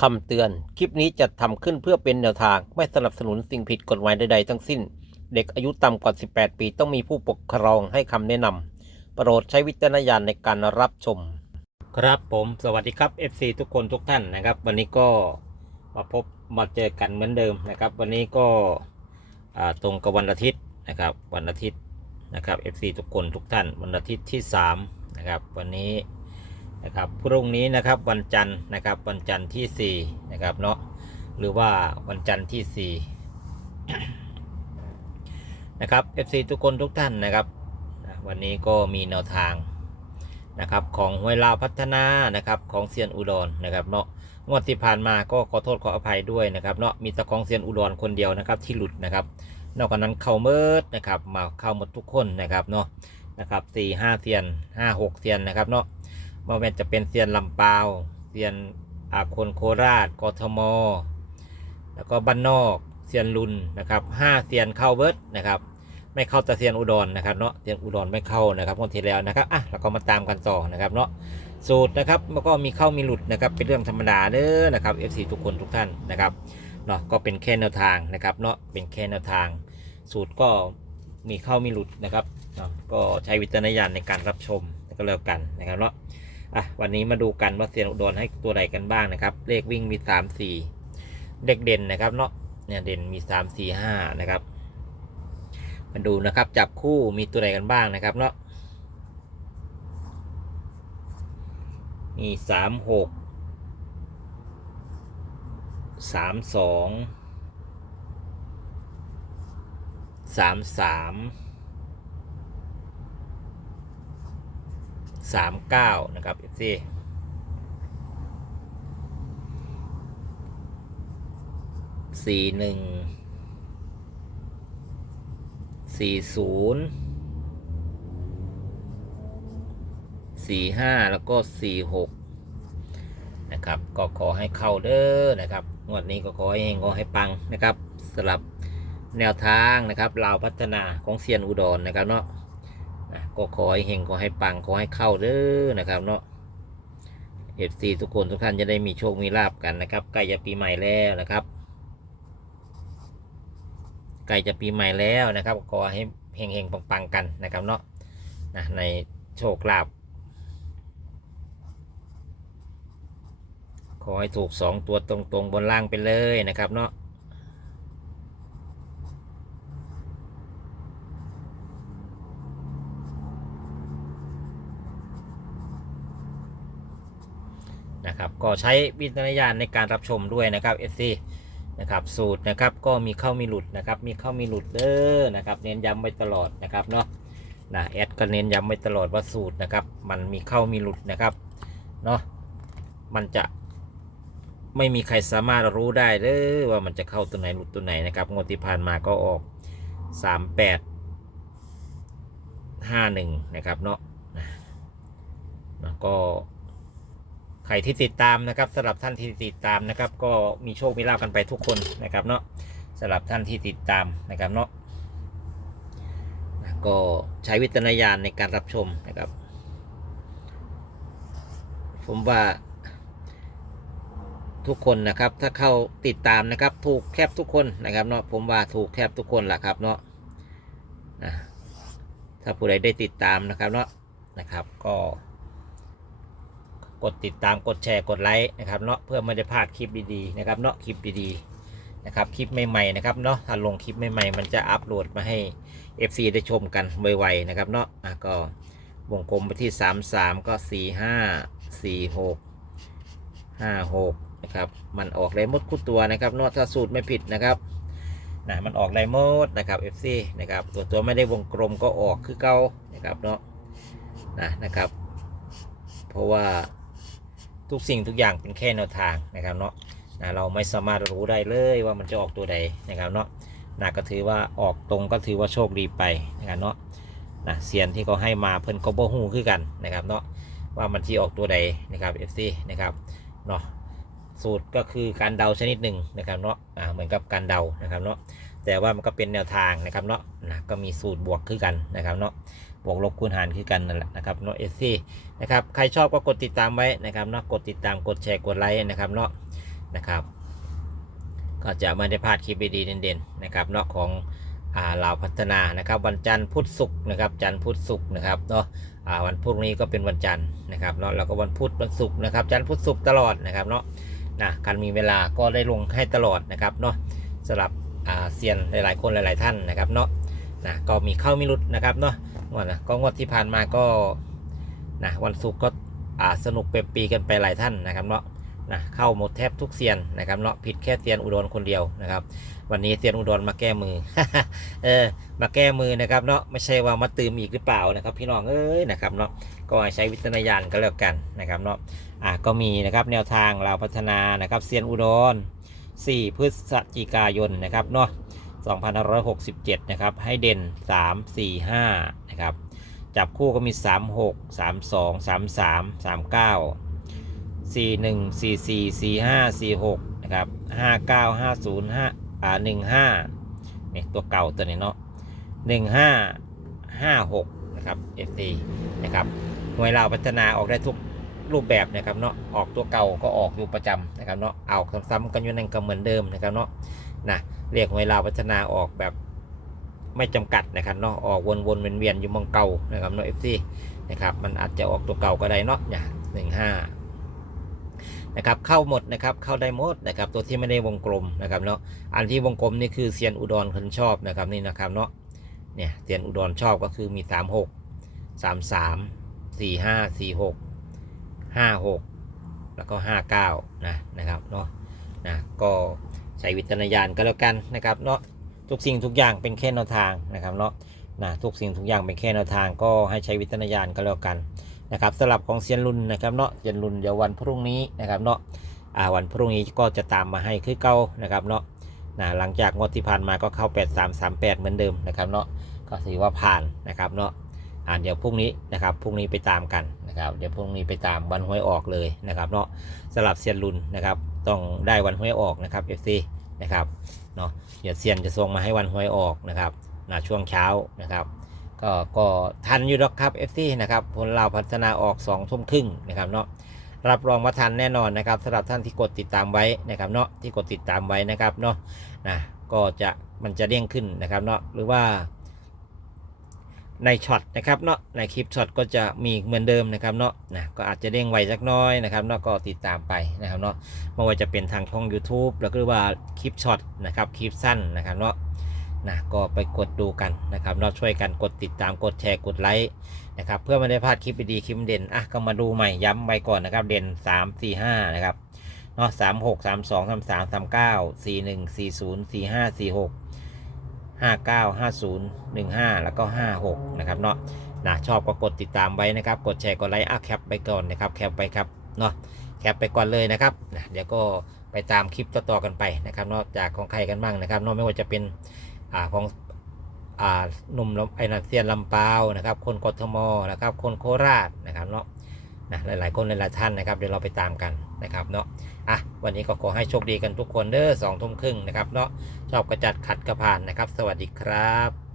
คำเตือน คลิปนี้จะทำขึ้นเพื่อเป็นแนวทาง ไม่สนับสนุนสิ่งผิดกฎหมายใดๆทั้งสิ้น เด็กอายุต่ำกว่า 18 ปีต้องมีผู้ปกครองให้คำแนะนำโปรดใช้วิจารณญาณในการรับชม ครับผมสวัสดีครับ FC ทุกคนทุกท่านนะครับ วันนี้ก็มาพบมาเจอกันเหมือนเดิมนะครับ วันนี้ก็ตรงกับวันอาทิตย์นะครับ วันอาทิตย์นะครับ FC ทุกคนทุกท่าน วันอาทิตย์ที่3นะครับ วันนี้ นะครับพรุ่งนี้นะครับวันจันทร์นะครับวันจันทร์ที่4นะครับเนาะหรือว่าวันจันทร์ที่4นะครับ FC ทุกคนทุกท่านนะครับวันนี้ก็มีแนวทางนะครับของห้วยลาวพัฒนานะครับของเซียนอุดรนะครับเนาะงวดที่ผ่านมาก็ขอโทษขออภัยด้วยนะครับเนาะมีต่ของเซียนอุดรคนเดียวนะครับที่หลุดนะครับ นอกจากนั้นเข้าเมิดนะครับมาเข้าหมดทุกคนนะครับเนาะนะครับสี่ห้าเซียนห้าหกเซียนนะครับเนาะ ไม่ว่าจะเป็นเซียนลำปาวเซียนอาคนโคราชกทม แล้วก็บ้านนอกเซียนลุนนะครับห้าเซียนเข้าเบิร์ดนะครับ ไม่เข้าต่เซียนอุดรนะครับเนาะเซียนอุดรไม่เข้านะครับงวดที่แล้วนะครับอะเราก็มาตามกันต่อนะครับเนาะสูตรนะครับมันก็มีเข้ามีหลุดนะครับเป็นเรื่องธรรมดาเด้อนะครับ FC ทุกคนทุกท่านนะครับเนาะก็เป็นแค่แนวทางนะครับเนาะเป็นแค่แนวทาง สูตรก็มีเข้ามีหลุดนะครับเนาะก็ใช้วิจารณญาณในการรับชมก็แล้วกันนะครับเนาะ อะวันนี้มาดูกันว่าเซียนอุดรให้ตัวใดกันบ้างนะครับ เลขวิ่งมีสามสี่เด็กเด่นนะครับเนาะเนี่ยเด่นมีสามสี่ห้านะครับ มาดูนะครับจับคู่มีตัวใดกันบ้างนะครับเนาะมีสามหกสามสองสามสาม สามเก้านะครับ FC สี่หนึ่งสี่ศูนย์สี่ห้าแล้วก็สี่หกนะครับ ก็ขอให้เข้าเด้อนะครับ งวดนี้ก็ขอให้เฮงขอให้ปังนะครับสำหรับแนวทางนะครับลาวพัฒนาของเซียนอุดรนะครับเนาะ ก็ขอให้เฮงขอให้ปังขอให้เข้าเด้อนะครับเนาะเอฟซีทุกคนทุกท่านจะได้มีโชคมีลาบกันนะครับใกล้จะปีใหม่แล้วนะครับใกล้จะปีใหม่แล้วนะครับ ขอให้เฮงเฮงปังปังๆกันนะครับเนาะนะในโชคลาภขอให้ถูกสองตัวตรงๆบนล่างไปเลยนะครับเนาะ นะครับก็ใช้วิจารณญาณในการรับชมด้วยนะครับ FC นะครับสูตรนะครับก็มีเข้ามีหลุดนะครับมีเข้ามีหลุดเด้อนะครับเน้นย้ำไว้ตลอดนะครับเนาะนะแอดก็เน้นย้ำไว้ตลอดว่าสูตรนะครับมันมีเข้ามีหลุดนะครับเนาะมันจะไม่มีใครสามารถรู้ได้เด้อว่ามันจะเข้าตัวไหนหลุดตัวไหนนะครับงวดที่ผ่านมาก็ออก 38 51 นะครับเนาะนะก็ ใครที่ติดตามนะครับสำหรับท่านที่ติดตามนะครับ ก็มีโชคมีลาภกันไปทุกคนนะครับเนาะสำหรับท่านที่ติดตามนะครับเนาะก็ใช้วิจารณญาณในการรับชมนะครับ ผมว่าทุกคนนะครับ ถ้าเข้าติดตามนะครับ ถูกแคบทุกคนนะครับเนาะผมว่าถูกแคบทุกคนแหละครับเนาะนะถ้าผู้ใดได้ติดตามนะครับเนาะนะครับ ก็ กดติดตามกดแชร์กดไลค์นะครับเนาะเพื่อไม่ได้พลาดคลิปดีๆนะครับเนาะคลิปดีๆนะครับคลิปใหม่ๆนะครับเนาะถ้าลงคลิปใหม่ๆมันจะอัปโหลดมาให้ FC ได้ชมกันไวๆนะครับเนาะอะก็วงกลมไปที่ 33 ก็ 45 46 56นะครับมันออกได้หมดคู่ตัวนะครับเนาะถ้าสูตรไม่ผิดนะครับนะมันออกได้หมดนะครับ FC นะครับตัวตัวไม่ได้วงกลมก็ออกคือเก่านะครับเนาะนะนะครับ เพราะว่า ทุกสิ่งทุกอย่างเป็นแค่แนวทางนะครับเนาะนะเราไม่สามารถรู้ได้เลยว่ามันจะออกตัวใดนะครับเนาะนะก็ถือว่าออกตรงก็ถือว่าโชคดีไปนะครับเนาะนะเซียนที่เขาให้มาเพิ่นก็บ่ฮู้คือกันนะครับเนาะว่ามันที่ออกตัวใดนะครับ FC นะครับเนาะสูตรก็คือการเดาชนิดหนึ่งนะครับเนาะอ่าเหมือนกับการเดานะครับเนาะ แต่ว่ามันก็เป็นแนวทางนะครับเนาะนะก็มีสูตรบวกคือกันนะครับเนาะบวกลบคูณหารคือกันนั่นแหละนะครับเนาะ FC นะครับใครชอบก็กดติดตามไว้นะครับเนาะกดติดตามกดแชร์กดไลค์นะครับเนาะนะครับ ก็จะไม่ได้พลาดคลิปดีๆเด่นๆนะครับเนาะของอ่าลาพัฒนานะครับวันจันทร์พุธศุกร์นะครับจันทร์พุธศุกร์นะครับเนาะอ่าวันพรุ่งนี้ก็เป็นวันจันทร์นะครับเนาะแล้วก็วันพุธวันศุกร์นะครับจันทร์พุธศุกร์ตลอดนะครับเนาะนะการมีเวลาก็ได้ลงให้ตลอดนะครับเนาะสำหรับ เซียนหลายๆ คนหลาย ๆ ท่านนะครับเนาะนะก็มีเข้ามีหลุดนะครับเนาะงวดนะก็งวดที่ผ่านมาก็นะวันศุกร์ก็สนุกเป็นปีกันไปหลายท่านนะครับเนาะนะเข้าหมดแทบทุกเซียนนะครับเนาะผิดแค่เซียนอุดรคนเดียวนะครับ วันนี้เซียนอุดรมาแก้มือเออมาแก้มือนะครับเนาะไม่ใช่ว่ามาตืมอีกหรือเปล่านะครับ พี่น้องเอ้ยนะครับเนาะก็ใช้วิจารณญาณก็แล้วกันนะครับเนาะอะก็มีนะครับแนวทางเราพัฒนานะครับเซียนอุดร 4 พฤศจิกายนนะครับเนาะ2567 นะครับ ให้เด่น 3 4 5 นะครับ จับคู่ก็มี 3 6 3 2 3 3 3 9สี่หนึ่งสี่สี่สี่ห้าสี่หกนะครับห้าเก้าห้าศูนย์ห้าอ่าหนึ่งห้าเนี่ยตัวเก่าตัวนี้เนาะหนึ่งห้าห้าหกนะครับ FT นะครับหน่วยเราพัฒนาออกได้ทุก รูปแบบนะครับเนาะออกตัวเก่าก็ออกอยู่ประจำนะครับเนาะเอาซ้ำๆกันอยู่นั่นก็เหมือนเดิมนะครับเนาะนะเรียกหวยเราวพัฒนาออกแบบไม่จำกัดนะครับเนาะออกวนๆเวียนๆอยู่มองเก่านะครับเนาะ FC นะครับมันอาจจะออกตัวเก่าก็ได้เนาะอย่าหนึ่งห้านะครับเข้าหมดนะครับเข้าได้หมดนะครับตัวที่ไม่ได้วงกลมนะครับเนาะอันที่วงกลมนี่คือเซียนอุดรคนชอบนะครับนี่นะครับเนาะเนี่ยเซียนอุดรชอบก็คือมี 3 6 3 3 56 แล้วก็ 59 นะนะครับเนาะนะก็ใช้วิจารณญาณก็แล้วกันนะครับเนาะทุกสิ่งทุกอย่างเป็นแค่แนวทางนะครับเนาะนะทุกสิ่งทุกอย่างเป็นแค่แนวทางก็ให้ใช้วิจารณญาณก็แล้วกันนะครับสลับของเซียนรุ่นนะครับเนาะเซียนรุ่นเดี๋ยววันพรุ่งนี้นะครับเนาะวันพรุ่งนี้ก็จะตามมาให้คือเก้านะครับเนาะนะหลังจากงวดที่ผ่านมาก็เข้า 8 3 3 8 เหมือนเดิมนะครับเนาะก็ถือว่าผ่านนะครับเนาะ อ่าเดี๋ยวพรุ่งนี้นะครับพรุ่งนี้ไปตามกันนะครับเดี๋ยวพรุ่งนี้ไปตามวันหวยออกเลยนะครับเนาะสลับเซียนรุนนะครับต้องได้วันหวยออกนะครับ FC นะครับเนาะเดี๋ยวเซียนจะส่งมาให้วันหวยออกนะครับนะช่วงเช้านะครับก็ก็ทันอยู่หรอกครับ FC นะครับผลเราวพัฒนาออก2ทุ่มครึ่งนะครับเนาะรับรองว่าทันแน่นอนนะครับสำหรับท่านที่กดติดตามไว้นะครับเนาะที่กดติดตามไว้นะครับเนาะนะก็จะมันจะเด้งขึ้นนะครับเนาะหรือว่า ในช็อตนะครับเนาะในคลิปช็อตก็จะมีเหมือนเดิมนะครับเนาะนะก็อาจจะเด้งไวสักน้อยนะครับเนาะก็ติดตามไปนะครับเนาะไม่ว่าจะเป็นทางช่อง YouTube แล้วก็ว่าคลิปช็อตนะครับคลิปสั้นนะครับเนาะนะก็ไปกดดูกันนะครับเราช่วยกันกดติดตามกดแชร์กดไลค์นะครับเพื่อไม่ได้พลาดคลิปดีคลิปเด่นอะก็มาดูใหม่ย้ำไปก่อนนะครับเด่น 3 4 5นะครับเนาะ3 6 3 2 3 3 3 9 4 1 4 0 4 5 4 6 5 9 5 0 1 5 แล้วก็ 5 6 นะครับเนาะนะชอบก็กดติดตามไว้นะครับ กดแชร์กดไลค์อะแคปไปก่อนนะครับแคปไปครับเนาะแคปไปก่อนเลยนะครับนะเดี๋ยวก็ไปตามคลิปต่อๆกันไปนะครับเนอกจากของใครกันบ้างนะครับเนอกไม่ว่าจะเป็นอ่าของอ่าหนุ่มไอ้นักเซียนลำปาวนะครับ คนกทมนะครับ คนโคราชนะครับเนาะ นะหลายๆคนหลายๆท่านนะครับเดี๋ยวเราไปตามกันนะครับเนาะอะวันนี้ก็ขอให้โชคดีกันทุกคนเด้อสองทุ่มครึ่งนะครับเนาะชอบกระจัดขัดกระผ่านนะครับ สวัสดีครับ